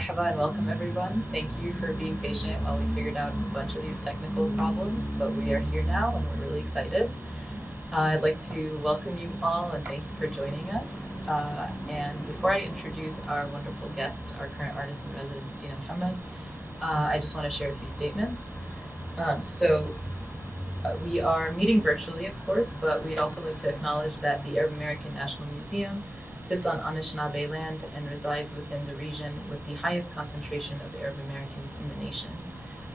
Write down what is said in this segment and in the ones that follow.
Marhaba and welcome everyone. Thank you for being patient while we figured out a bunch of these technical problems, but we are here now and we're really excited. I'd like to welcome you all and thank you for joining us. And before I introduce our wonderful guest, our current artist in residence, Deena Mohamed, I just want to share a few statements. We are meeting virtually, of course, but we'd also like to acknowledge that the Arab American National Museum sits on Anishinaabe land and resides within the region with the highest concentration of Arab Americans in the nation.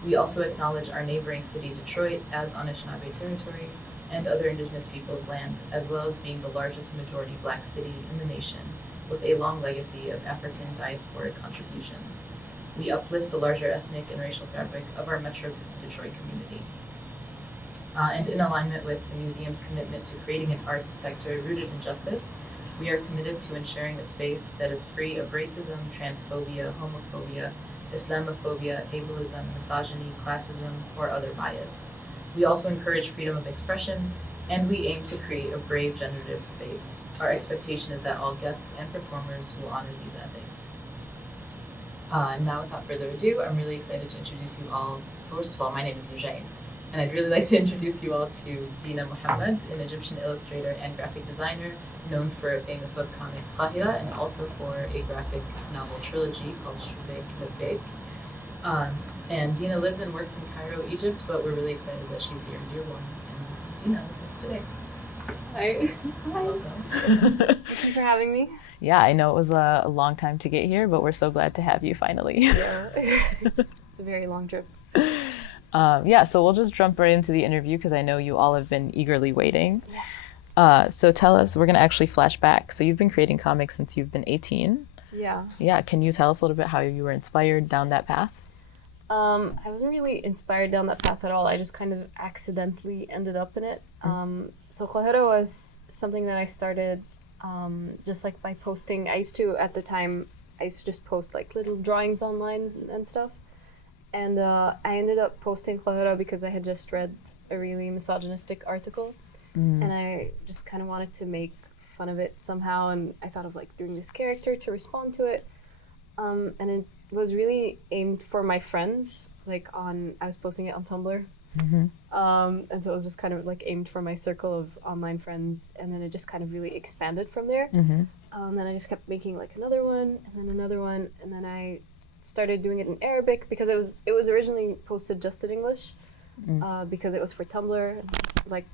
We also acknowledge our neighboring city, Detroit, as Anishinaabe territory and other indigenous peoples' land, as well as being the largest majority Black city in the nation, with a long legacy of African diasporic contributions. We uplift the larger ethnic and racial fabric of our Metro Detroit community. And in alignment with the museum's commitment to creating an arts sector rooted in justice, we are committed to ensuring a space that is free of racism, transphobia, homophobia, Islamophobia, ableism, misogyny, classism, or other bias. We also encourage freedom of expression, and we aim to create a brave generative space. Our expectation is that all guests and performers will honor these ethics. Now, without further ado, I'm really excited to introduce you all. First of all, my name is Lujine, and I'd really like to introduce you all to Deena Mohamed, an Egyptian illustrator and graphic designer known for a famous webcomic Qahira and also for a graphic novel trilogy called Shubeik Lubeik. And Deena lives and works in Cairo, Egypt, but we're really excited that she's here in Dearborn. And this is Deena with us today. Hi. Welcome. Thank you for having me. Yeah, I know it was a long time to get here, but we're so glad to have you finally. Yeah. It's a very long trip. So we'll just jump right into the interview because I know you all have been eagerly waiting. Yeah. So tell us, we're going to actually flash back. So you've been creating comics since you've been 18. Yeah. Yeah, can you tell us a little bit how you were inspired down that path? I wasn't really inspired down that path at all. I just kind of accidentally ended up in it. So Qahira was something that I started just like by posting. I used to just post like little drawings online and stuff. And I ended up posting Qahira because I had just read a really misogynistic article. And I just kind of wanted to make fun of it somehow. And I thought of like doing this character to respond to it. And it was really aimed for my friends. I was posting it on Tumblr. And so it was just kind of like aimed for my circle of online friends. And then it just kind of really expanded from there. Then I just kept making like another one and then another one. And then I started doing it in Arabic because it was originally posted just in English because it was for Tumblr. Like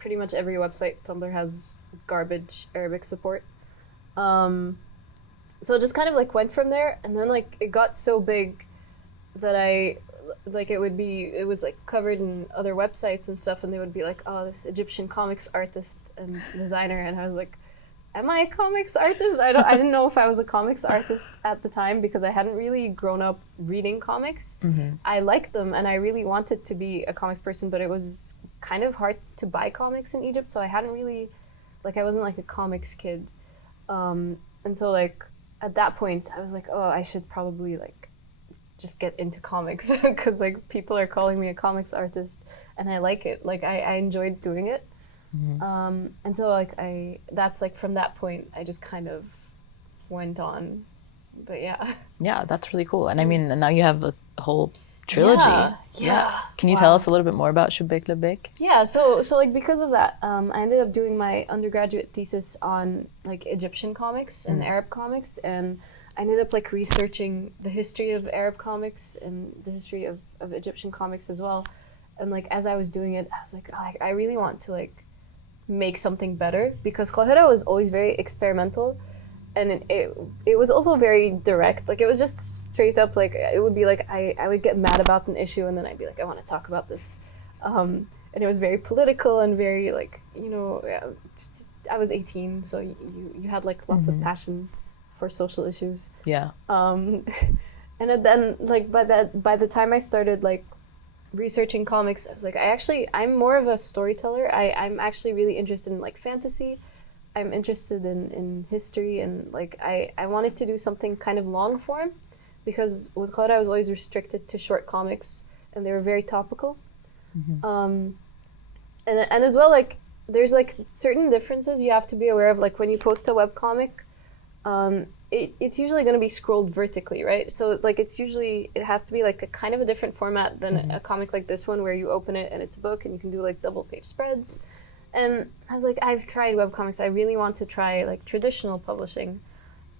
pretty much every website Tumblr has garbage Arabic support. So it just kind of like went from there, and then like it got so big that it was like covered in other websites and stuff, and they would be like, oh, this Egyptian comics artist and designer, and I was like, am I a comics artist? I didn't know if I was a comics artist at the time because I hadn't really grown up reading comics. I liked them and I really wanted to be a comics person, but it was kind of hard to buy comics in Egypt, so I hadn't really, I wasn't like a comics kid. And so like at that point I was like, oh, I should probably like just get into comics because like people are calling me a comics artist and I like it. Like I enjoyed doing it. And so like that's like from that point I just kind of went on, but yeah, that's really cool. And I mean, now you have a whole trilogy. Yeah. Can you tell us a little bit more about Shubeik Lubeik? Yeah, so like because of that I ended up doing my undergraduate thesis on like Egyptian comics and Arab comics, and I ended up like researching the history of Arab comics and the history of Egyptian comics as well. And like as I was doing it I was like, oh, I really want to like make something better, because Qahira was always very experimental, and it was also very direct. Like it was just straight up, like it would be like I would get mad about an issue and then I'd be like, I want to talk about this, and it was very political and very like, I was 18, so you had like lots of passion for social issues. And then like by the time I started like researching comics, I was like, I'm more of a storyteller. I'm actually really interested in like fantasy. I'm interested in history, and like I wanted to do something kind of long form, because with Qahira I was always restricted to short comics and they were very topical. And as well, like there's like certain differences you have to be aware of. Like when you post a webcomic, it's usually going to be scrolled vertically, right? So like it has to be like a kind of a different format than a comic like this one, where you open it and it's a book and you can do like double page spreads. And I was like, I've tried webcomics. I really want to try like traditional publishing.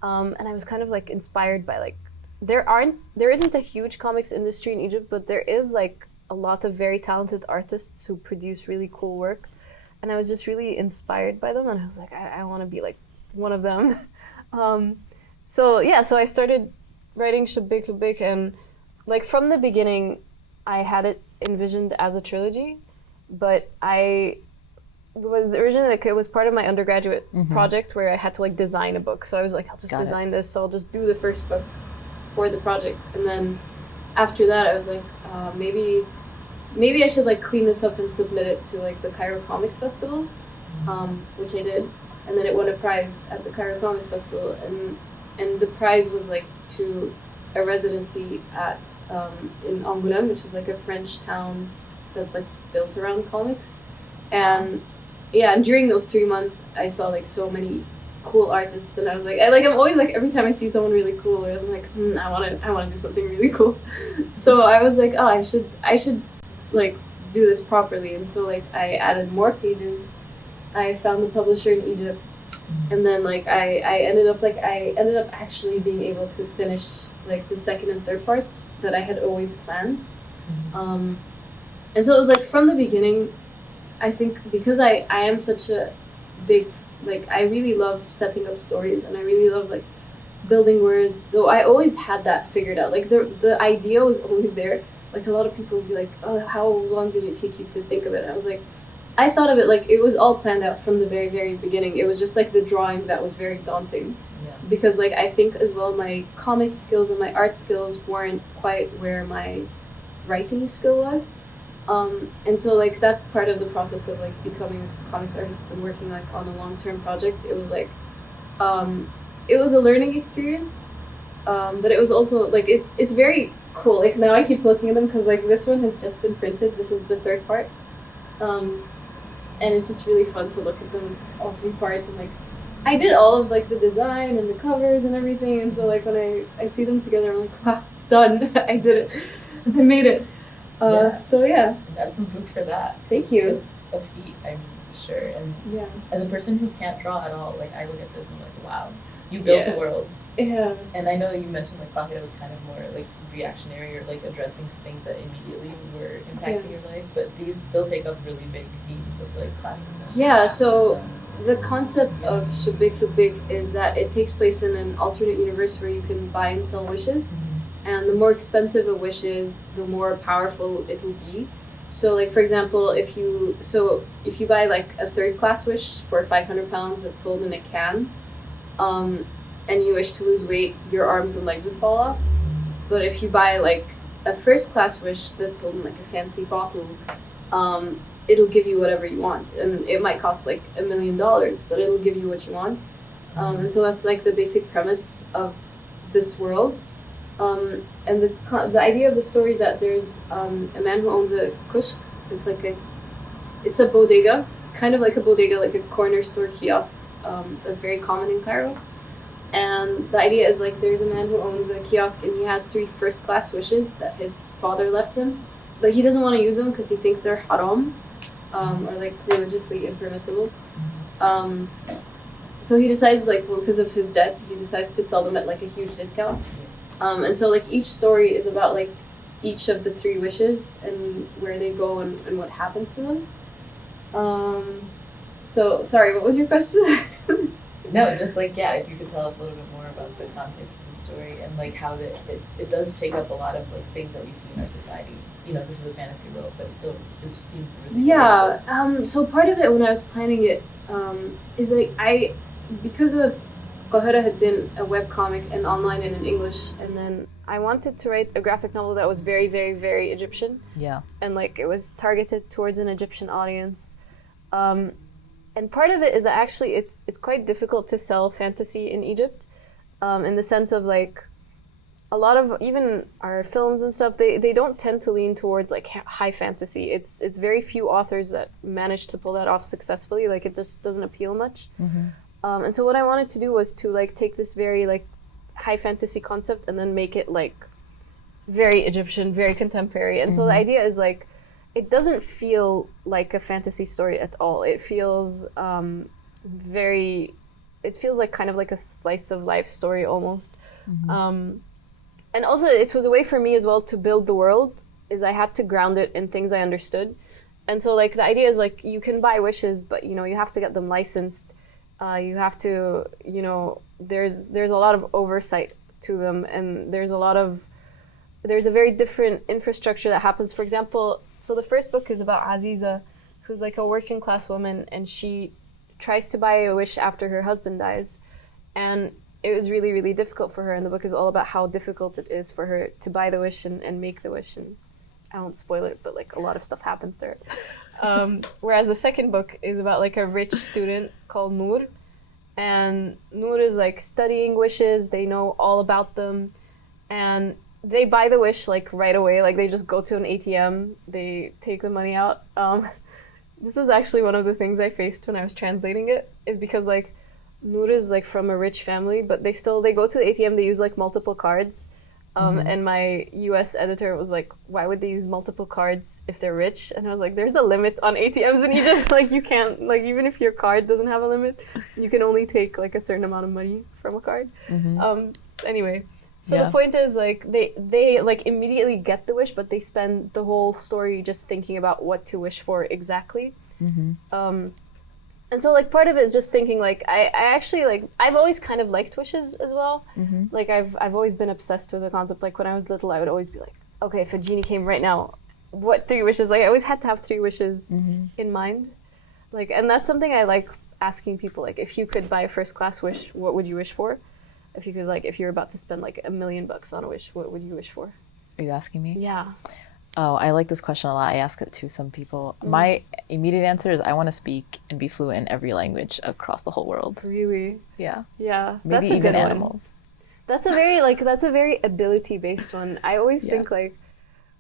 And I was kind of like inspired by like, there isn't a huge comics industry in Egypt, but there is like a lot of very talented artists who produce really cool work. And I was just really inspired by them. And I was like, I want to be like one of them. So I started writing Shubeik Lubeik, and like from the beginning, I had it envisioned as a trilogy, but I was originally like, it was part of my undergraduate project where I had to like design a book. So I was like, I'll just design this. So I'll just do the first book for the project. And then after that, I was like, maybe I should like clean this up and submit it to like the Cairo Comics Festival, which I did. And then it won a prize at the Cairo Comics Festival. And the prize was like to a residency at in Angoulême, which is like a French town that's like built around comics. And and during those 3 months, I saw like so many cool artists, and I was like, I'm always like, every time I see someone really cool, I'm like, I want to do something really cool. So I was like, oh, I should like do this properly. And so like I added more pages. I found a publisher in Egypt, and then like I ended up actually being able to finish like the second and third parts that I had always planned. And so it was like from the beginning, I think because I am such a big, like, I really love setting up stories, and I really love like building words. So I always had that figured out. Like the idea was always there. Like a lot of people would be like, oh, how long did it take you to think of it? And I was like, I thought of it like it was all planned out from the very, very beginning. It was just like the drawing that was very daunting. Yeah. Because like I think as well my comic skills and my art skills weren't quite where my writing skill was. And so like that's part of the process of like becoming a comics artist and working like on a long-term project. It was like it was a learning experience, but it was also like it's very cool. Like now I keep looking at them because like this one has just been printed. This is the third part, and it's just really fun to look at them. It's all 3 parts, and like I did all of like the design and the covers and everything. And so like when I see them together, I'm like, wow, it's done. I did it. I made it. So yeah. That's good for that. Thank you. It's a feat, I'm sure. And as a person who can't draw at all, like I look at this and I'm like, wow, you built a world. Yeah. And I know you mentioned like Qahira was kind of more like reactionary or like addressing things that immediately were impacting your life, but these still take up really big themes of like classism. So the concept of Shubeik Lubeik is that it takes place in an alternate universe where you can buy and sell wishes. And the more expensive a wish is, the more powerful it'll be. So like for example, if you buy like a third class wish for £500 that's sold in a can, and you wish to lose weight, your arms and legs would fall off. But if you buy like a first class wish that's sold in like a fancy bottle, it'll give you whatever you want, and it might cost like $1 million, but it'll give you what you want. And so that's like the basic premise of this world. And the idea of the story is that there's a man who owns a kushk. It's a bodega, kind of like a bodega, like a corner store kiosk that's very common in Cairo. And the idea is like there's a man who owns a kiosk, and he has 3 first class wishes that his father left him, but he doesn't want to use them because he thinks they're haram, or like religiously impermissible. So he decides because of his debt, he decides to sell them at like a huge discount. And so like each story is about like each of the 3 wishes and where they go and what happens to them. So sorry, what was your question? No, just like if you could tell us a little bit more about the context of the story and like how it does take up a lot of like things that we see in our society. You know, this is a fantasy world, but it seems really So part of it when I was planning it is like because of Qahira had been a webcomic and online and in English, and then I wanted to write a graphic novel that was very, very, very Egyptian. Yeah. And like it was targeted towards an Egyptian audience. And part of it is that actually it's quite difficult to sell fantasy in Egypt, in the sense of like a lot of even our films and stuff, they don't tend to lean towards like high fantasy. It's very few authors that manage to pull that off successfully. Like it just doesn't appeal much. And so what I wanted to do was to like take this very like high fantasy concept and then make it like very Egyptian, very contemporary. And so the idea is like, it doesn't feel like a fantasy story at all. It feels it feels like kind of like a slice of life story almost. And also it was a way for me as well to build the world, is I had to ground it in things I understood. And so like the idea is like, you can buy wishes, but you know, you have to get them licensed. You have to, you know, there's a lot of oversight to them, and there's a very different infrastructure that happens. For example, so the first book is about Aziza, who's like a working class woman, and she tries to buy a wish after her husband dies. And it was really, really difficult for her, and the book is all about how difficult it is for her to buy the wish and make the wish. And I won't spoil it, but like a lot of stuff happens to her. Whereas the second book is about like a rich student called Noor, and Noor is like studying wishes. They know all about them, and they buy the wish like right away. Like they just go to an ATM, they take the money out. This is actually one of the things I faced when I was translating it, is because like Noor is like from a rich family, but they go to the ATM, they use like multiple cards. And my US editor was like, why would they use multiple cards if they're rich? And I was like, there's a limit on ATMs in Egypt. Like you can't, like even if your card doesn't have a limit, you can only take like a certain amount of money from a card. Anyway, so the point is like they like immediately get the wish, but they spend the whole story just thinking about what to wish for exactly. And so like part of it is just thinking like I actually like I've always kind of liked wishes as well. Like I've always been obsessed with the concept. Like when I was little, I would always be like, okay, if a genie came right now, what 3 wishes? Like I always had to have 3 wishes in mind. Like, and that's something I like asking people. Like if you could buy a first class wish, what would you wish for? If you could, like, if you're about to spend like $1 million on a wish, what would you wish for? Are you asking me? Yeah. Oh, I like this question a lot. I ask it to some people. My immediate answer is I want to speak and be fluent in every language across the whole world. Really? Yeah. Yeah. Maybe that's a even good animals. One. That's a very ability based one. I always think like,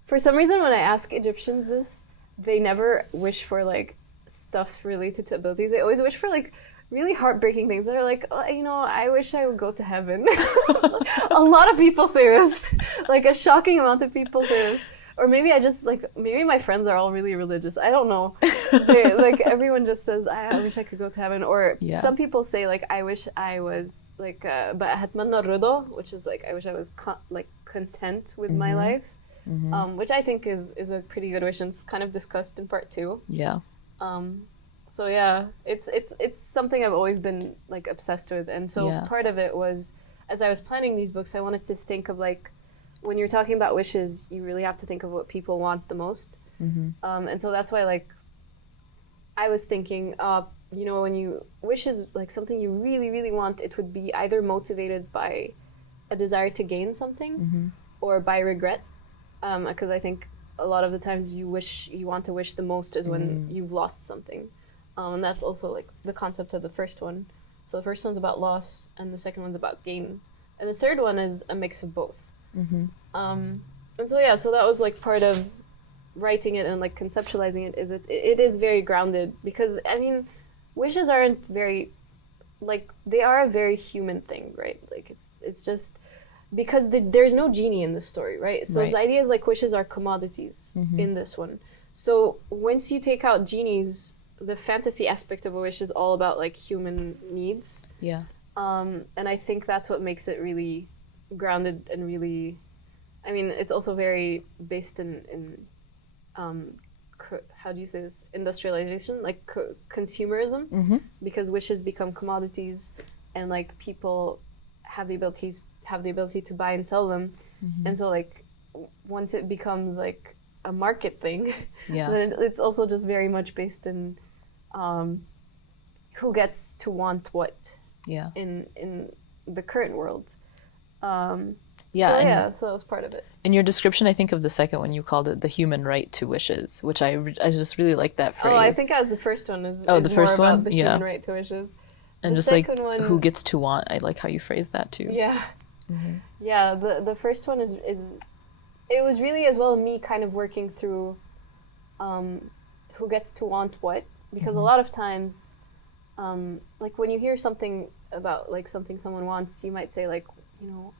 for some reason when I ask Egyptians this, they never wish for like stuff related to abilities. They always wish for like really heartbreaking things. They're like, oh, you know, I wish I would go to heaven. A lot of people say this. Like a shocking amount of people say this. Or maybe I just like, maybe my friends are all really religious. I don't know. Like everyone just says, I wish I could go to heaven. Or some people say like, I wish I was like, بأتمنى الرضا, which is like, I wish I was content with my life. Which I think is a pretty good wish, and it's kind of discussed in part 2. Yeah. So yeah, it's something I've always been like obsessed with, and so part of it was, as I was planning these books, I wanted to think of like, when you're talking about wishes, you really have to think of what people want the most, and so that's why like, I was thinking, you know, when you wishes like something you really really want, it would be either motivated by a desire to gain something, or by regret, because I think a lot of the times you want to wish the most is when you've lost something. And that's also like the concept of the first one. So the first one's about loss, and the second one's about gain, and the third one is a mix of both. And so yeah, so that was like part of writing it and like conceptualizing it. Is it is very grounded, because I mean, wishes aren't very, like, they are a very human thing, right? Like it's just because there's no genie in this story, right? So the idea is like wishes are commodities in this one. So once you take out genies, the fantasy aspect of a wish is all about like human needs. Yeah. And I think that's what makes it really grounded and really, I mean, it's also very based in how do you say this? Industrialization, like consumerism, because wishes become commodities, and like people have the ability to buy and sell them, and so like once it becomes like a market thing, then it's also just very much based in who gets to want what in the current world. So that was part of it. In your description, I think of the second one, you called it the human right to wishes, which I just really like that phrase. Oh, I think I was the first one. The first more one? about the human right to wishes. And the just like one, who gets to want. I like how you phrase that too. Yeah. Yeah, the first one is it was really as well me kind of working through who gets to want what, because a lot of times like when you hear something about like something someone wants, you might say like, you know,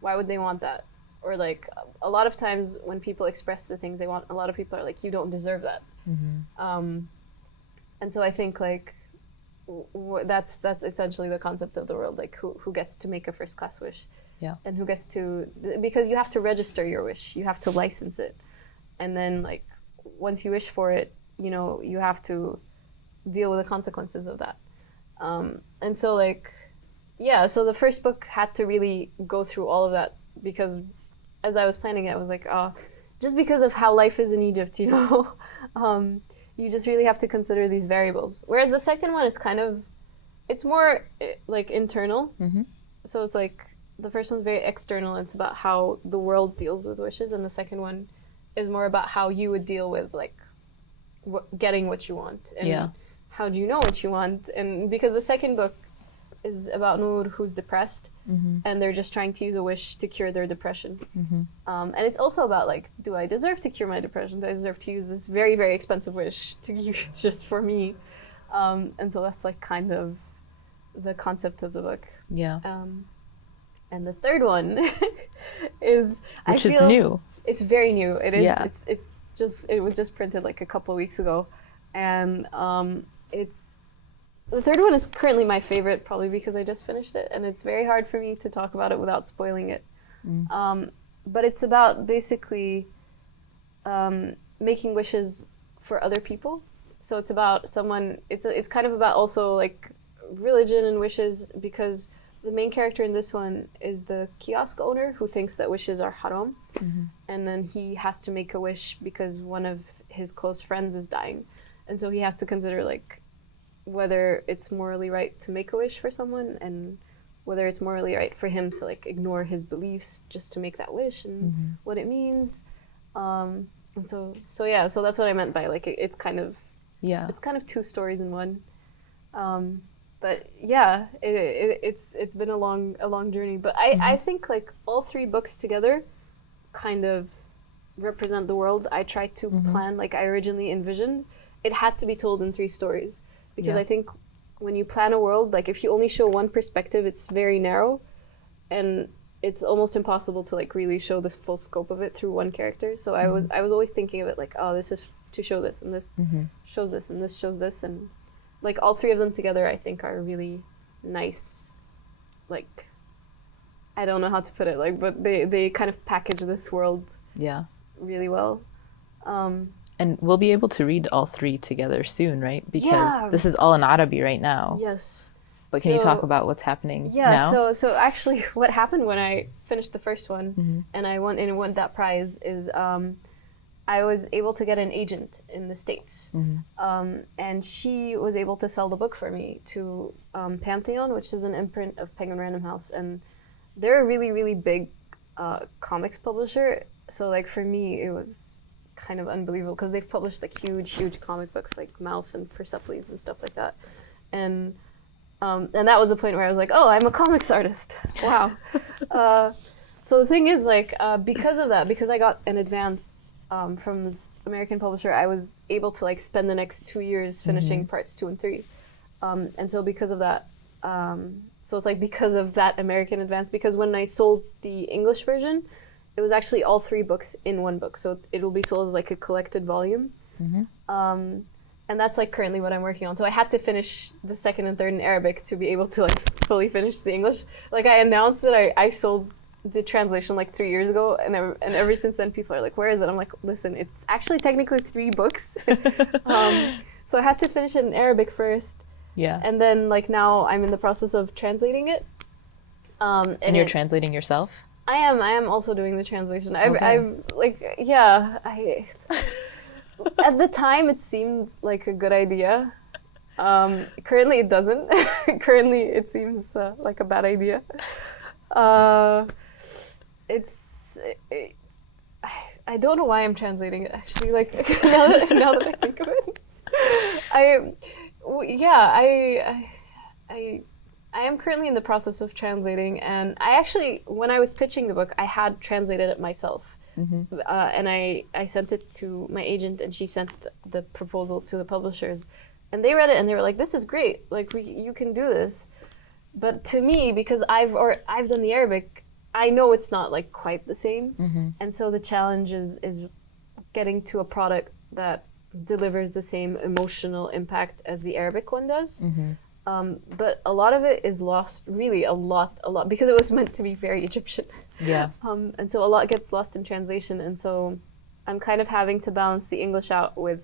why would they want that? Or like a lot of times when people express the things they want, a lot of people are like, you don't deserve that. And so I think like that's essentially the concept of the world, like who gets to make a first class wish. Yeah. And who gets to, because you have to register your wish, you have to license it. And then like once you wish for it, you know, you have to deal with the consequences of that. And so like, yeah, so the first book had to really go through all of that, because as I was planning it, I was like, just because of how life is in Egypt, you know, you just really have to consider these variables. Whereas the second one is kind of, it's more like internal. So it's like, the first one's very external. It's about how the world deals with wishes. And the second one is more about how you would deal with like getting what you want. And how do you know what you want? And because the second book is about Noor, who's depressed, and they're just trying to use a wish to cure their depression. And it's also about like, do I deserve to cure my depression? Do I deserve to use this very, very expensive wish to use just for me? And so that's like kind of the concept of the book. Yeah. And the third one is, which is new. It's very new. It is. Yeah. It was just printed like a couple of weeks ago, and the third one is currently my favorite, probably because I just finished it, and it's very hard for me to talk about it without spoiling it. But it's about basically making wishes for other people. So it's about someone. It's kind of about also like religion and wishes, because the main character in this one is the kiosk owner who thinks that wishes are haram. And then he has to make a wish because one of his close friends is dying. And so he has to consider like whether it's morally right to make a wish for someone, and whether it's morally right for him to like ignore his beliefs just to make that wish, and what it means. And so that's what I meant by like it's kind of two stories in one. But yeah, it's been a long journey. But I think like all three books together kind of represent the world I tried to plan. Like I originally envisioned it had to be told in three stories, because I think when you plan a world, like if you only show one perspective, it's very narrow, and it's almost impossible to like really show the full scope of it through one character. So I was always thinking of it like, oh, this is to show this, and this shows this, and this shows this, and like all three of them together I think are really nice. Like I don't know how to put it, like, but they kind of package this world really well. And we'll be able to read all three together soon, right? Because this is all in Arabi right now. Yes. But can you talk about what's happening now? So actually what happened when I finished the first one and I won that prize is I was able to get an agent in the States. And she was able to sell the book for me to Pantheon, which is an imprint of Penguin Random House. And they're a really, really big comics publisher. So like for me, it was kind of unbelievable, because they've published like huge comic books like Mouse and Persepolis and stuff like that. And that was the point where I was like, oh, I'm a comics artist. Wow. So the thing is like, because of that, because I got an advance from this American publisher, I was able to like spend the next 2 years finishing parts 2 and 3. And so because of that, so it's like because of that American advance, because when I sold the English version, it was actually all 3 books in one book. So it'll be sold as like a collected volume. And that's like currently what I'm working on. So I had to finish the second and third in Arabic to be able to like fully finish the English. Like I announced that I sold the translation like 3 years ago, and ever since then people are like, where is it? I'm like, listen, it's actually technically 3 books. So I had to finish it in Arabic first. And then like now I'm in the process of translating it. And you're translating yourself? I am also doing the translation. I've like, at the time it seemed like a good idea. Currently it doesn't. Currently it seems like a bad idea. I don't know why I'm translating it actually. Like now that I think of it, I am currently in the process of translating, and I actually, when I was pitching the book, I had translated it myself. And I sent it to my agent, and she sent the proposal to the publishers, and they read it and they were like, this is great, like you can do this. But to me, because I've done the Arabic, I know it's not like quite the same. And so the challenge is getting to a product that delivers the same emotional impact as the Arabic one does. But a lot of it is lost, really a lot, because it was meant to be very Egyptian. Yeah. And so a lot gets lost in translation, and so I'm kind of having to balance the English out with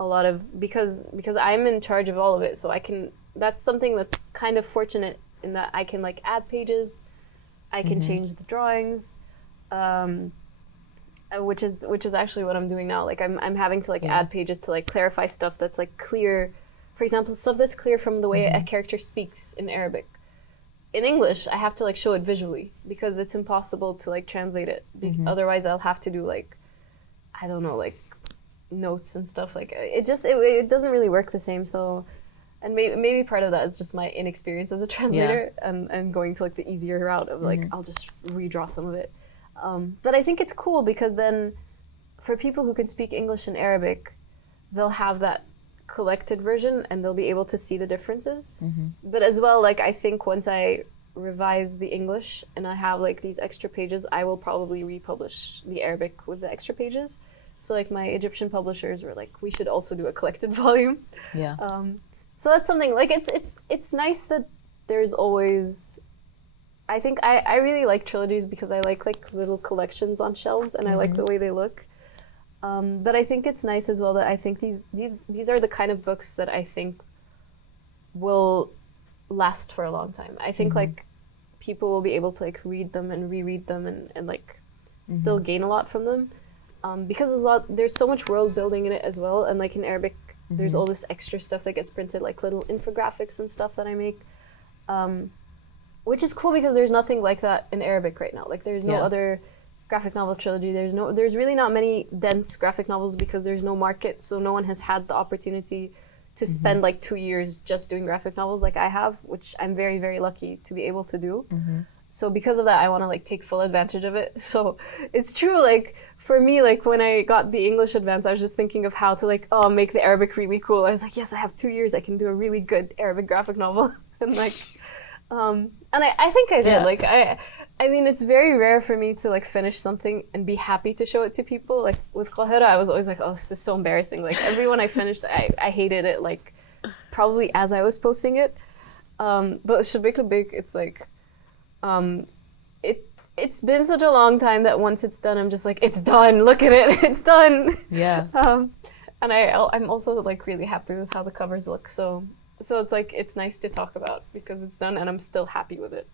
a lot of, because I'm in charge of all of it, so I can, that's something that's kind of fortunate in that I can like add pages, I can change the drawings, which is actually what I'm doing now. Like I'm having to like add pages to like clarify stuff that's like clear. For example, stuff that's clear from the way a character speaks in Arabic. In English, I have to like show it visually because it's impossible to like translate it. Otherwise, I'll have to do like, I don't know, like notes and stuff. Like it doesn't really work the same. So, and maybe part of that is just my inexperience as a translator and going to like the easier route of like I'll just redraw some of it. But I think it's cool because then for people who can speak English and Arabic, they'll have that collected version and they'll be able to see the differences. But as well, like I think once I revise the English and I have like these extra pages, I will probably republish the Arabic with the extra pages. So like my Egyptian publishers were like, we should also do a collected volume. Yeah. So that's something like it's nice that there's always, I think I really like trilogies because I like little collections on shelves and I like the way they look. But I think it's nice as well that I think these are the kind of books that I think will last for a long time. I think like people will be able to like read them and reread them and like still gain a lot from them. Because there's so much world building in it as well, and like in Arabic there's all this extra stuff that gets printed, like little infographics and stuff that I make, which is cool because there's nothing like that in Arabic right now. Like there's no other graphic novel trilogy. There's really not many dense graphic novels because there's no market, so no one has had the opportunity to spend like 2 years just doing graphic novels like I have, which I'm very, very lucky to be able to do. So because of that, I want to like take full advantage of it. So it's true, like for me, like when I got the English advance, I was just thinking of how to like make the Arabic really cool. I was like, yes, I have 2 years, I can do a really good Arabic graphic novel. And like and I think I did. Like I mean, it's very rare for me to like finish something and be happy to show it to people. Like with Qahira, I was always like, oh, this is so embarrassing. Like everyone I finished, I hated it, like probably as I was posting it. But Shubeik Lubeik, it's like, it's been such a long time that once it's done, I'm just like, it's done. Look at it, it's done. Yeah. And I'm also like really happy with how the covers look. So it's like, it's nice to talk about because it's done and I'm still happy with it.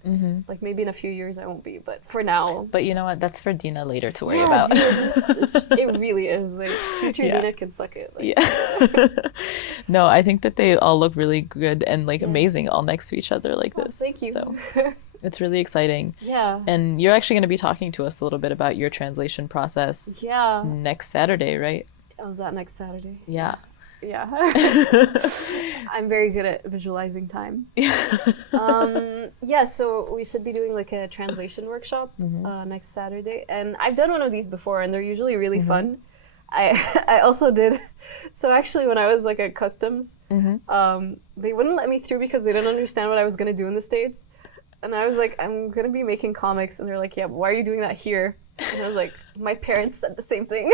Like maybe in a few years I won't be, but for now. But you know what? That's for Deena later to worry about. It really is. Like future Deena can suck it. Like. No, I think that they all look really good and like amazing all next to each other like this. Thank you. So it's really exciting. Yeah. And you're actually going to be talking to us a little bit about your translation process. Yeah. Next Saturday, right? Oh, is that next Saturday? Yeah. Yeah. I'm very good at visualizing time. Yeah, so we should be doing like a translation workshop next Saturday. And I've done one of these before and they're usually really fun. I also did, so actually when I was like at customs, they wouldn't let me through because they didn't understand what I was going to do in the States. And I was like, I'm going to be making comics. And they're like, yeah, but why are you doing that here? And I was like, my parents said the same thing.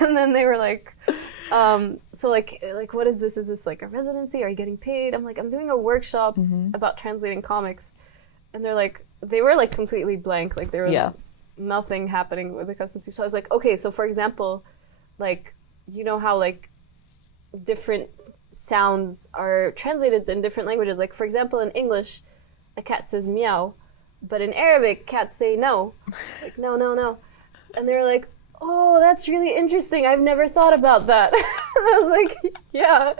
And then they were like, so like what is this? Is this like a residency? Are you getting paid? I'm like, I'm doing a workshop about translating comics. And they were like completely blank. Like there was nothing happening with the customs team. So I was like, okay, so for example, like, you know how like different sounds are translated in different languages. Like for example, in English, a cat says meow, but in Arabic, cats say no. Like no, no, no. And they're like, oh, that's really interesting. I've never thought about that. I was like, yeah,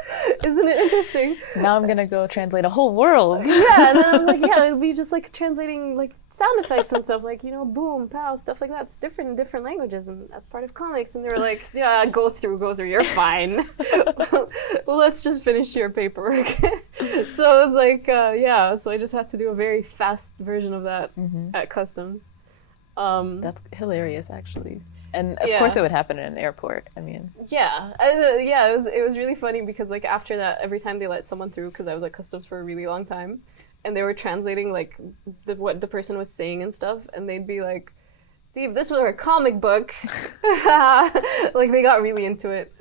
isn't it interesting? Now I'm gonna go translate a whole world. Yeah, and then I was like, yeah, it'll be just like translating like sound effects and stuff, like, you know, boom, pow, stuff like that. It's different in different languages, and that's part of comics. And they were like, yeah, go through, you're fine. Well, let's just finish your paperwork. So it was like, yeah, so I just had to do a very fast version of that at customs. That's hilarious, actually. And of course it would happen in an airport. I mean, it was really funny because like after that, every time they let someone through, because I was at customs for a really long time, and they were translating like what the person was saying and stuff, and they'd be like, "See, if this were a comic book," like they got really into it,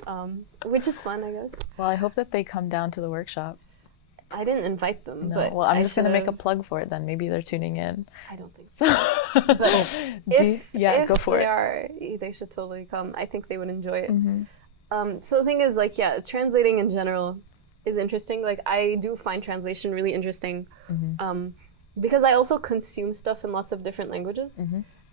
which is fun, I guess. Well, I hope that they come down to the workshop. I didn't invite them, No. but well, I'm just gonna make a plug for it then. Maybe they're tuning in. I don't think so. But if go for it. They should totally come. I think they would enjoy it. Mm-hmm. So the thing is, like, yeah, translating in general is interesting. Like, I do find translation really interesting, because I also consume stuff in lots of different languages,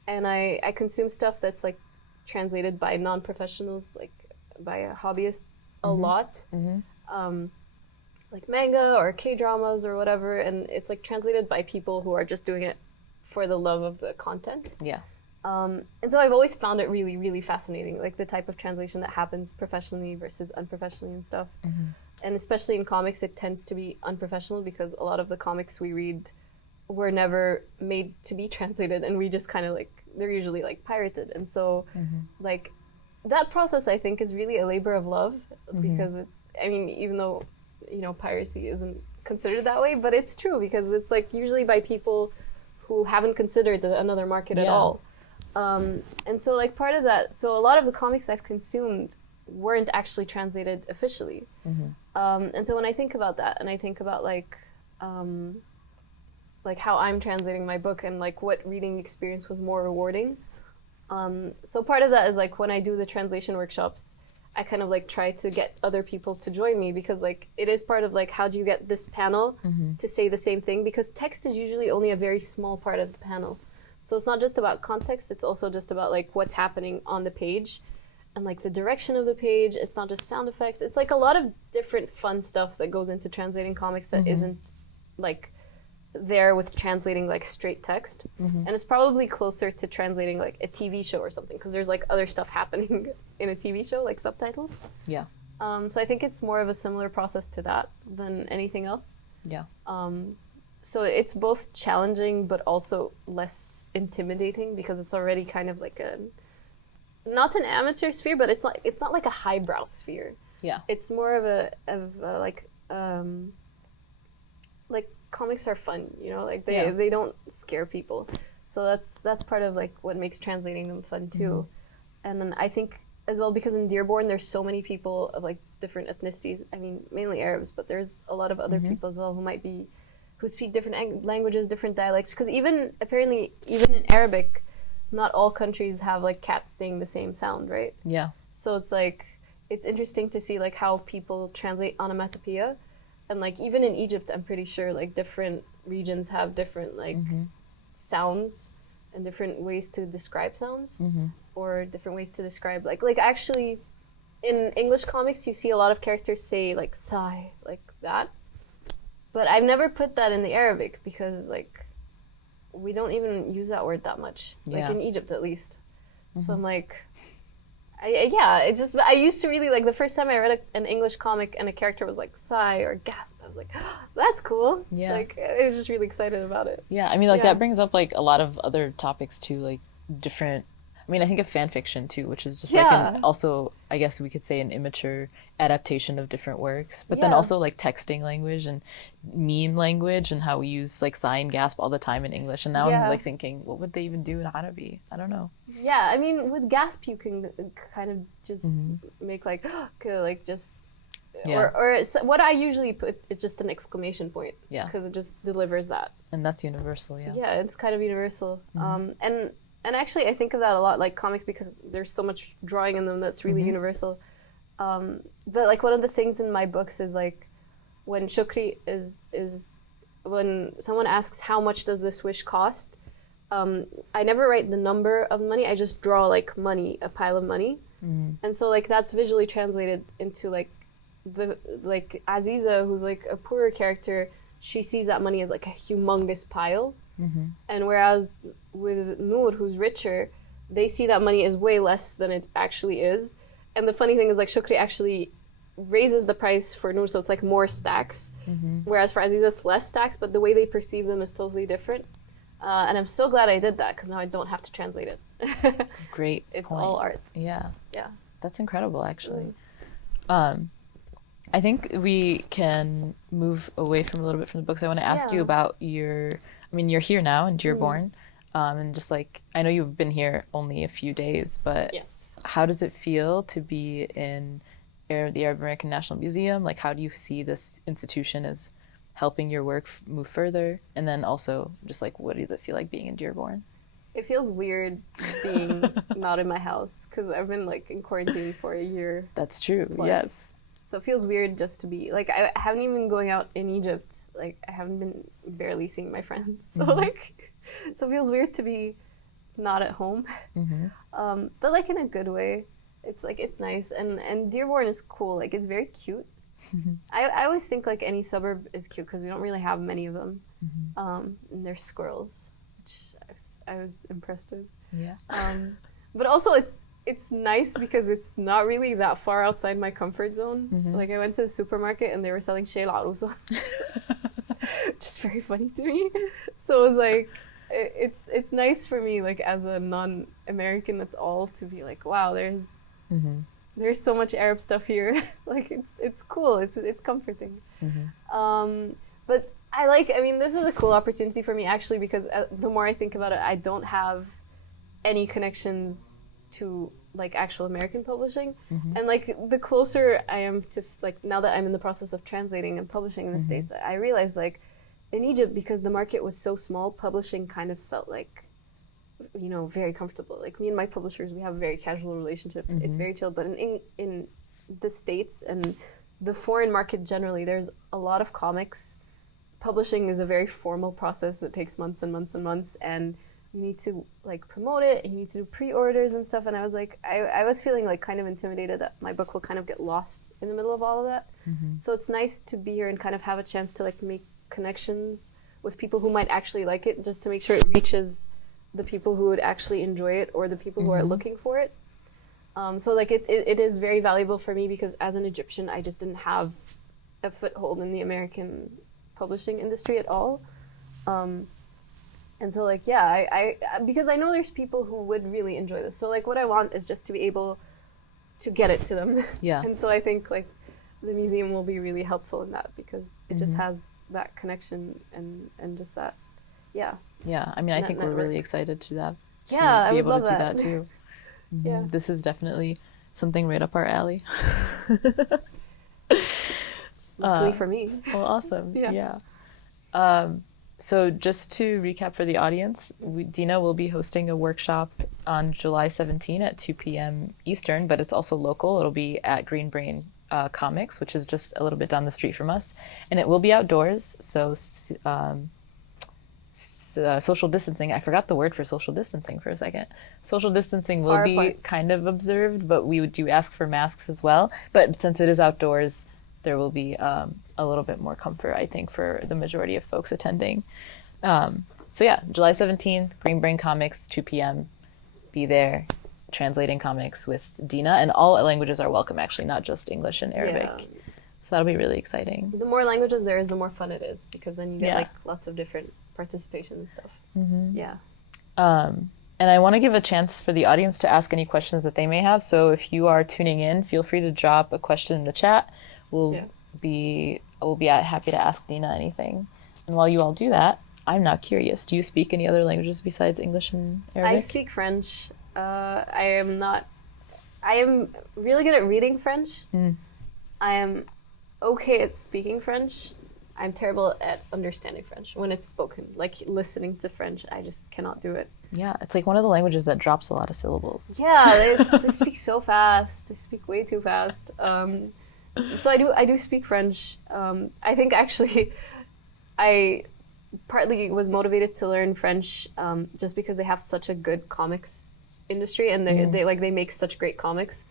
and I consume stuff that's like translated by non-professionals, like by hobbyists a lot. Like manga or K-dramas or whatever, and it's like translated by people who are just doing it for the love of the content. Yeah. And so I've always found it really, really fascinating, like the type of translation that happens professionally versus unprofessionally and stuff. And especially in comics, it tends to be unprofessional because a lot of the comics we read were never made to be translated, and we just kind of like, they're usually like pirated. And so like that process, I think, is really a labor of love, because it's, I mean, even though, you know, piracy isn't considered that way, but it's true because it's like usually by people who haven't considered another market at all. And so like part of that, so a lot of the comics I've consumed weren't actually translated officially. And so when I think about that, and I think about like how I'm translating my book and like what reading experience was more rewarding. So part of that is like when I do the translation workshops, I kind of like try to get other people to join me, because like it is part of like, how do you get this panel to say the same thing? Because text is usually only a very small part of the panel. So it's not just about context, it's also just about like what's happening on the page and like the direction of the page. It's not just sound effects. It's like a lot of different fun stuff that goes into translating comics that isn't like there with translating like straight text. And it's probably closer to translating like a TV show or something, because there's like other stuff happening in a TV show, like subtitles. Yeah. So I think it's more of a similar process to that than anything else. Yeah. So it's both challenging but also less intimidating, because it's already kind of like not an amateur sphere, but it's not like a highbrow sphere. Yeah. It's more of a like comics are fun, you know, like they don't scare people. So that's part of like what makes translating them fun too. And then I think as well, because in Dearborn there's so many people of like different ethnicities. I mean, mainly Arabs, but there's a lot of other people as well who speak different languages, different dialects. Because apparently even in Arabic, not all countries have like cats saying the same sound, right? Yeah. So it's like, it's interesting to see like how people translate onomatopoeia. And like even in Egypt, I'm pretty sure like different regions have different like sounds and different ways to describe sounds, or different ways to describe like actually in English comics you see a lot of characters say like sigh, like that. But I've never put that in the Arabic, because like we don't even use that word that much, like in Egypt at least. So I'm like, I used to really like, the first time I read an English comic and a character was like sigh or gasp, I was like, oh, that's cool. Yeah. Like I was just really excited about it. Yeah, I mean like that brings up like a lot of other topics too, like different, I mean I think of fan fiction too, which is just like also I guess we could say an immature adaptation of different works, but then also like texting language and meme language and how we use like sigh and gasp all the time in English, and now I'm like thinking, what would they even do in Arabic? I don't know. Yeah, I mean with gasp you can kind of just make like just or what I usually put is just an exclamation point, because it just delivers that, and that's universal. It's kind of universal. And actually I think of that a lot, like comics, because there's so much drawing in them that's really universal. But like one of the things in my books is like when Shukri is when someone asks how much does this wish cost, I never write the number of money, I just draw like money, a pile of money. And so like that's visually translated into like Aziza, who's like a poorer character, she sees that money as like a humongous pile. And whereas with Noor, who's richer, they see that money as way less than it actually is. And the funny thing is like Shukri actually raises the price for Noor, so it's like more stacks. Whereas for Aziza it's less stacks, but the way they perceive them is totally different. And I'm so glad I did that, because now I don't have to translate it. Great It's point. all art. Yeah. Yeah. That's incredible actually. I think we can move away from a little bit from the books. I want to ask you about you're here now in Dearborn, and just like, I know you've been here only a few days, but Yes. how does it feel to be in the Arab American National Museum? Like, how do you see this institution as helping your work move further? And then also, just like, what does it feel like being in Dearborn? It feels weird being not in my house because I've been like in quarantine for a year. That's true. Plus. Yes. So it feels weird just to be like, I haven't even been going out in Egypt. Like I haven't been barely seeing my friends. So so it feels weird to be not at home. But like in a good way. It's like, it's nice. And Dearborn is cool. Like it's very cute. I always think like any suburb is cute because we don't really have many of them. And there's squirrels, which I was impressed with. Yeah. But also it's nice because it's not really that far outside my comfort zone. Like I went to the supermarket and they were selling Shayla Arusa, which is very funny to me. So it was like, it's nice for me, like as a non-American at all, to be like, wow, there's so much Arab stuff here. Like it's cool. It's comforting. But I mean, this is a cool opportunity for me actually, because the more I think about it, I don't have any connections to like actual American publishing. And like the closer I am to, like now that I'm in the process of translating and publishing in the States, I realized like in Egypt, because the market was so small, publishing kind of felt like, you know, very comfortable. Like me and my publishers, we have a very casual relationship. It's very chill. But in the States and the foreign market generally, there's a lot of comics. Publishing is a very formal process that takes months and months and months, and you need to like promote it, and you need to do pre-orders and stuff. And I was like, I was feeling like kind of intimidated that my book will kind of get lost in the middle of all of that. So it's nice to be here and kind of have a chance to like make connections with people who might actually like it, just to make sure it reaches the people who would actually enjoy it, or the people who are looking for it. So like it is very valuable for me, because as an Egyptian, I just didn't have a foothold in the American publishing industry at all. And so like, yeah, I because I know there's people who would really enjoy this. So like what I want is just to be able to get it to them. Yeah. And so I think like the museum will be really helpful in that, because it just has that connection and just that, yeah. Yeah, I mean, I think we're really excited to that. Yeah, be I would able love to do that. that too. Yeah. This is definitely something right up our alley. Luckily for me. Well, awesome. Yeah. So just to recap for the audience, Deena will be hosting a workshop on July 17 at 2 p.m. Eastern, but it's also local. It'll be at Green Brain Comics, which is just a little bit down the street from us. And it will be outdoors, so social distancing, I forgot the word for social distancing for a second. Social distancing will be kind of observed, but we do ask for masks as well. But since it is outdoors, there will be a little bit more comfort, I think, for the majority of folks attending. So yeah, July 17th, Green Brain Comics, 2 p.m. Be there, translating comics with Deena, and all languages are welcome, actually, not just English and Arabic. Yeah. So that'll be really exciting. The more languages there is, the more fun it is, because then you get like lots of different participation and stuff. Yeah. And I want to give a chance for the audience to ask any questions that they may have. So if you are tuning in, feel free to drop a question in the chat. We'll be happy to ask Deena anything. And while you all do that, I'm now curious. Do you speak any other languages besides English and Arabic? I speak French. I am really good at reading French. I am okay at speaking French. I'm terrible at understanding French when it's spoken. Like listening to French, I just cannot do it. Yeah, it's like one of the languages that drops a lot of syllables. Yeah, they speak so fast. They speak way too fast. So I do speak French. I think actually I partly was motivated to learn French just because they have such a good comics industry, and they make such great comics.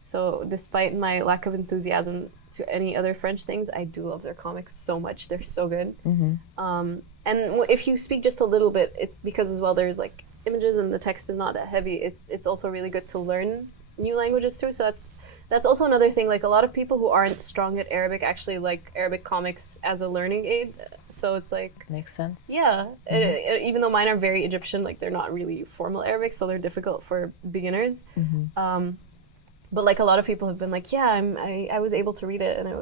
So despite my lack of enthusiasm to any other French things, I do love their comics so much. They're so good. And if you speak just a little bit, it's because as well there's like images and the text is not that heavy. It's also really good to learn new languages through. So that's also another thing. Like a lot of people who aren't strong at Arabic actually like Arabic comics as a learning aid. So it's like makes sense. Yeah, even though mine are very Egyptian, like they're not really formal Arabic, so they're difficult for beginners. But like a lot of people have been like, yeah, I was able to read it, and it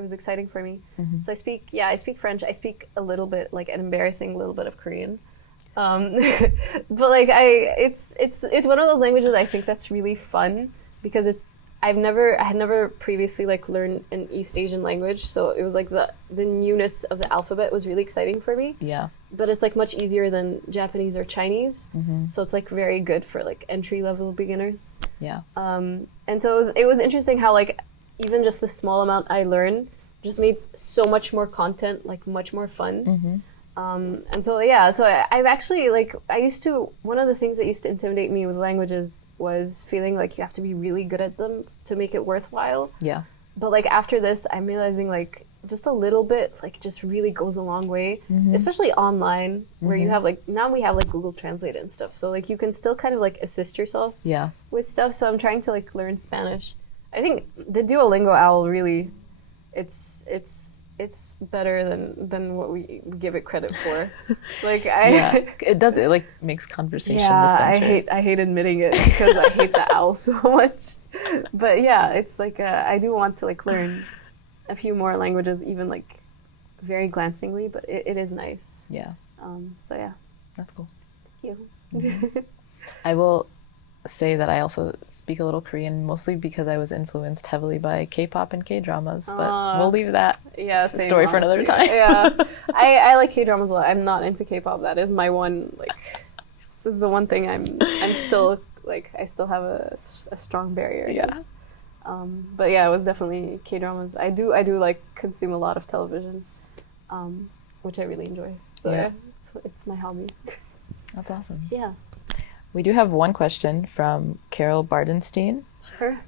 was exciting for me. So I speak French. I speak a little bit, like an embarrassing little bit of Korean. But like it's one of those languages I think that's really fun because I had never previously like learned an East Asian language, so it was like the newness of the alphabet was really exciting for me. Yeah. But it's like much easier than Japanese or Chinese, so it's like very good for like entry level beginners. Yeah. And so it was interesting how like even just the small amount I learned just made so much more content like much more fun. And so yeah, so I've actually like one of the things that used to intimidate me with languages was feeling like you have to be really good at them to make it worthwhile. Yeah. But like after this, I'm realizing like just a little bit like just really goes a long way, especially online where you have like now we have like Google Translate and stuff, so like you can still kind of like assist yourself with stuff. So I'm trying to like learn Spanish. I think the Duolingo owl really it's better than what we give it credit for. Like it does, it like makes conversation essential. I hate admitting it because I hate the owl so much. But yeah, it's like I do want to like learn a few more languages, even like very glancingly, but it is nice. Yeah. So yeah. That's cool. Thank you. I will say that I also speak a little Korean, mostly because I was influenced heavily by K-pop and K-dramas, but we'll leave that story for another time. Yeah. I like K-dramas a lot. I'm not into K-pop. That is my one, like, this is the one thing I'm still, like, I still have a strong barrier against. But yeah, it was definitely K-dramas. I do like consume a lot of television, which I really enjoy. So yeah, it's my hobby. That's awesome. Yeah. We do have one question from Carol Bardenstein. Sure.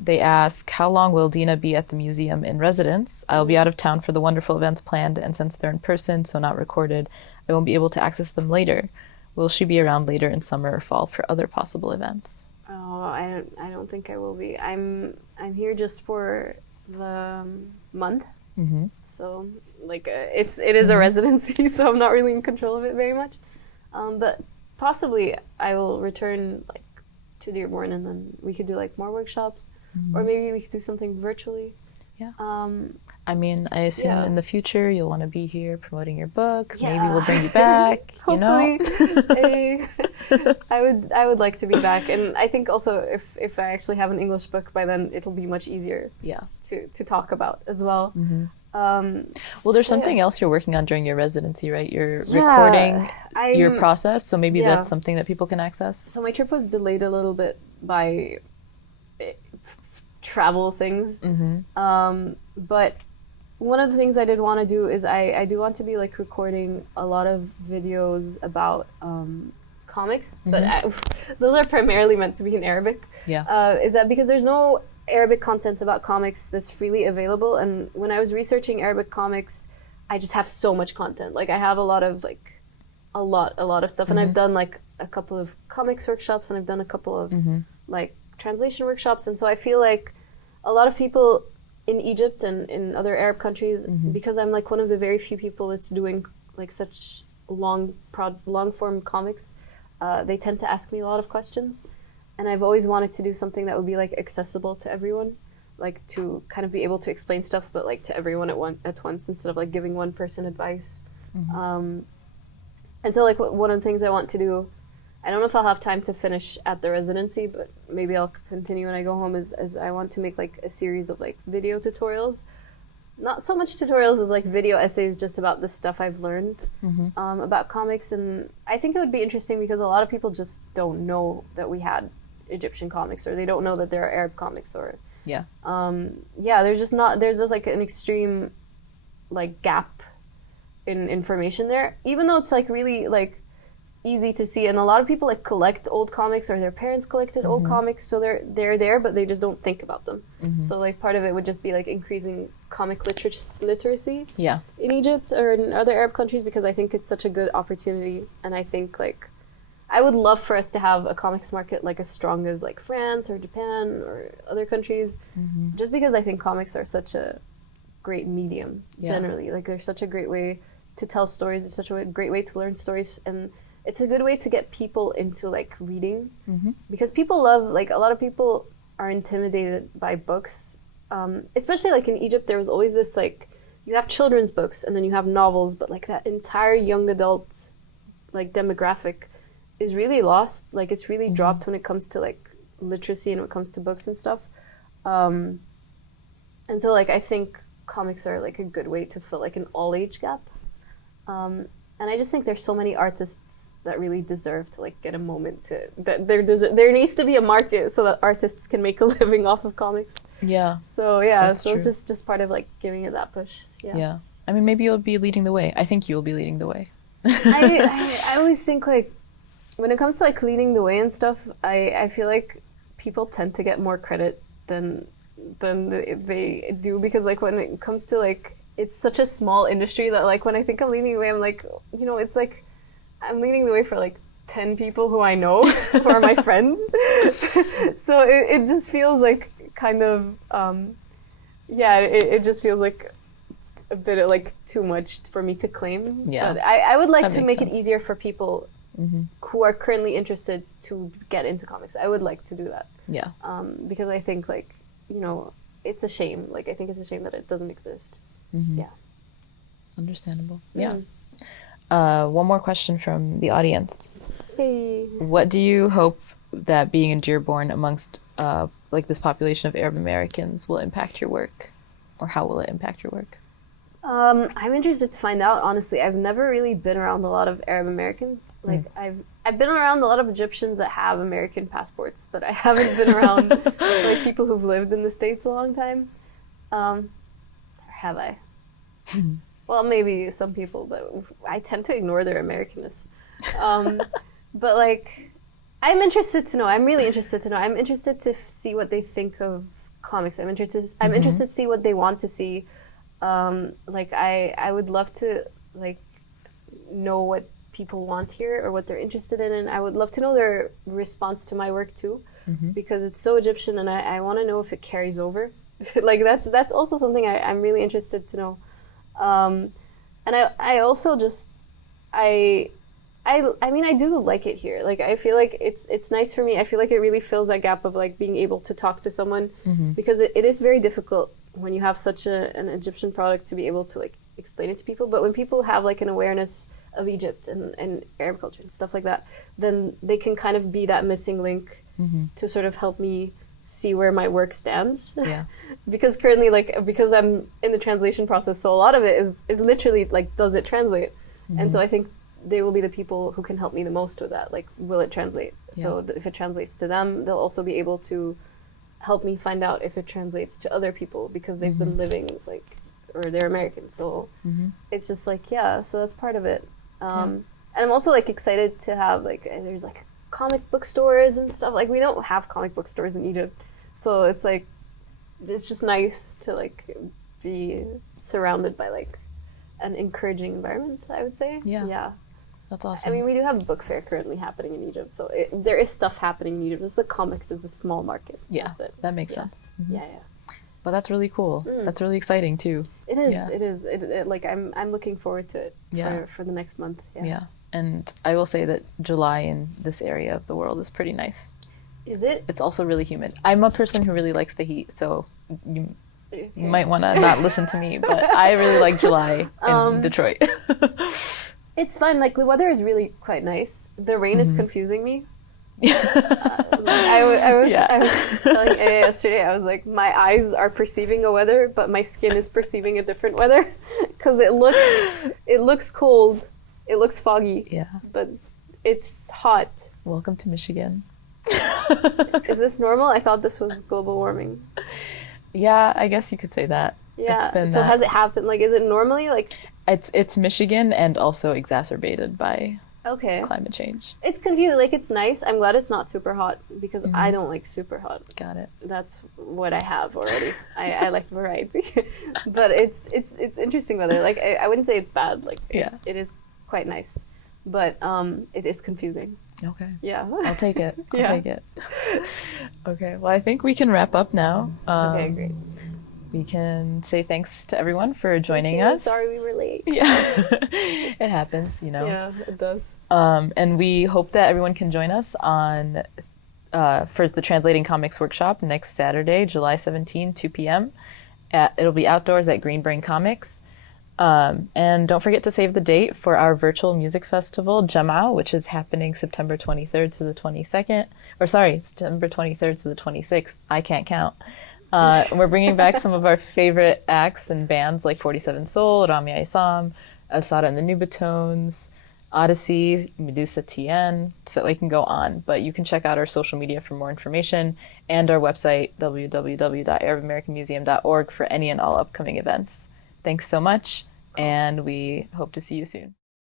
They ask, how long will Deena be at the museum in residence? I'll be out of town for the wonderful events planned, and since they're in person, so not recorded, I won't be able to access them later. Will she be around later in summer or fall for other possible events? Oh, I don't think I will be. I'm here just for the month. So like it is a residency, so I'm not really in control of it very much. But possibly I will return like to Dearborn, and then we could do like more workshops, or maybe we could do something virtually. Yeah. I mean, I assume in the future you'll want to be here promoting your book. Yeah. Maybe we'll bring you back. Hopefully. I would like to be back, and I think also if I actually have an English book by then, it'll be much easier. To talk about as well. Well, there's something else you're working on during your residency, right? You're recording your process, so maybe that's something that people can access. So my trip was delayed a little bit by travel things, but one of the things I did want to do is I do want to be like recording a lot of videos about comics, but those are primarily meant to be in Arabic. Is that because there's no Arabic content about comics that's freely available, and when I was researching Arabic comics, I just have so much content. Like I have a lot of stuff, and I've done like a couple of comics workshops, and I've done a couple of like translation workshops, and so I feel like a lot of people in Egypt and in other Arab countries, because I'm like one of the very few people that's doing like such long form comics, they tend to ask me a lot of questions. And I've always wanted to do something that would be like accessible to everyone, like to kind of be able to explain stuff, but like to everyone at once instead of like giving one person advice. And so like one of the things I want to do, I don't know if I'll have time to finish at the residency, but maybe I'll continue when I go home, is I want to make like a series of like video tutorials. Not so much tutorials as like video essays just about the stuff I've learned about comics. And I think it would be interesting because a lot of people just don't know that we had Egyptian comics, or they don't know that there are Arab comics, or there's just like an extreme like gap in information there, even though it's like really like easy to see, and a lot of people like collect old comics, or their parents collected old comics, so they're there, but they just don't think about them. So like part of it would just be like increasing comic literacy in Egypt or in other Arab countries, because I think it's such a good opportunity, and I think like I would love for us to have a comics market like as strong as like France or Japan or other countries, just because I think comics are such a great medium generally. Like they're such a great way to tell stories, it's such a great way to learn stories, and it's a good way to get people into like reading, because people love, like, a lot of people are intimidated by books, especially like in Egypt. There was always this, like, you have children's books and then you have novels, but like that entire young adult like demographic is really lost. Like, it's really dropped when it comes to like literacy and when it comes to books and stuff. And so like I think comics are like a good way to fill like an all age gap. And I just think there's so many artists that really deserve to like get a moment to, that there needs to be a market so that artists can make a living off of comics. Yeah. So yeah, That's so true. it's just part of like giving it that push. Yeah. Yeah. I mean, maybe you'll be leading the way. I think you'll be leading the way. I always think like when it comes to like leading the way and stuff, I feel like people tend to get more credit than they do, because like when it comes to like, it's such a small industry that like when I think I'm leading the way, I'm like, you know, it's like I'm leading the way for like 10 people who I know who are my friends. So it just feels like kind of it just feels like a bit of like too much for me to claim. Yeah. But I would like That to makes make it sense. easier for people who are currently interested to get into comics. I would like to do that. Yeah. Because I think like, you know, it's a shame. Like, I think it's a shame that it doesn't exist. Yeah. Understandable. Yeah. One more question from the audience. Hey. What do you hope that being in Dearborn amongst like this population of Arab Americans will impact your work, or how will it impact your work? I'm interested to find out, honestly. I've never really been around a lot of Arab Americans. Like, I've been around a lot of Egyptians that have American passports, but I haven't been around like people who've lived in the States a long time. Or have I? Well, maybe some people, but I tend to ignore their Americanness. But like, I'm interested to know. I'm really interested to know. I'm interested to see what they think of comics. I'm interested to see what they want to see. Like I would love to like know what people want here or what they're interested in, and I would love to know their response to my work too, because it's so Egyptian, and I want to know if it carries over. Like that's also something I'm really interested to know. And I also just I mean, I do like it here. Like, I feel like it's nice for me. I feel like it really fills that gap of like being able to talk to someone, because it is very difficult when you have such an Egyptian product to be able to like explain it to people. But when people have like an awareness of Egypt and Arab culture and stuff like that, then they can kind of be that missing link to sort of help me see where my work stands. Yeah. Because currently, like, because I'm in the translation process, so a lot of it is literally like, does it translate? And so I think they will be the people who can help me the most with that. Like, will it translate? Yeah. So if it translates to them, they'll also be able to help me find out if it translates to other people, because they've been living like, or they're American. So it's just like, yeah, so that's part of it. And I'm also like excited to have like, there's like comic book stores and stuff. Like, we don't have comic book stores in Egypt. So it's like, it's just nice to like be surrounded by like an encouraging environment, I would say. Yeah. That's awesome. I mean, we do have a book fair currently happening in Egypt, so there is stuff happening in Egypt. Just the comics is a small market. Yeah, That's it. that makes sense. Yeah. But that's really cool. That's really exciting too. It is. Yeah. It is. Like, I'm looking forward to it. Yeah. For the next month. Yeah. And I will say that July in this area of the world is pretty nice. Is it? It's also really humid. I'm a person who really likes the heat, so you might want to not listen to me, but I really like July in Detroit. It's fun. Like, the weather is really quite nice. The rain is confusing me. I was telling Aya yesterday, I was like, my eyes are perceiving a weather, but my skin is perceiving a different weather, because it looks cold, it looks foggy, but it's hot. Welcome to Michigan. Is this normal? I thought this was global warming. Yeah, I guess you could say that. Yeah. It's been so has it happened? Like, is it normally like? It's Michigan, and also exacerbated by climate change. It's confusing. Like, it's nice. I'm glad it's not super hot, because I don't like super hot. Got it. That's what I have already. I like variety, but it's interesting weather. Like, I wouldn't say it's bad. Like, it is quite nice, but it is confusing. Okay. Yeah. I'll take it. I'll take it. Okay. Well, I think we can wrap up now. Okay, great. We can say thanks to everyone for joining us. Sorry we were late. Yeah. It happens, you know. Yeah, it does. And we hope that everyone can join us on for the Translating Comics Workshop next Saturday, July 17, 2 p.m. It'll be outdoors at Green Brain Comics. And don't forget to save the date for our virtual music festival, Jamaa, which is happening September 23rd to the 22nd. Or sorry, September 23rd to the 26th. I can't count. We're bringing back some of our favorite acts and bands like 47 Soul, Ramya Isam, Asada and the Nubatones, Odyssey, Medusa TN, so we can go on. But you can check out our social media for more information and our website, www.arabamericanmuseum.org, for any and all upcoming events. Thanks so much, and we hope to see you soon.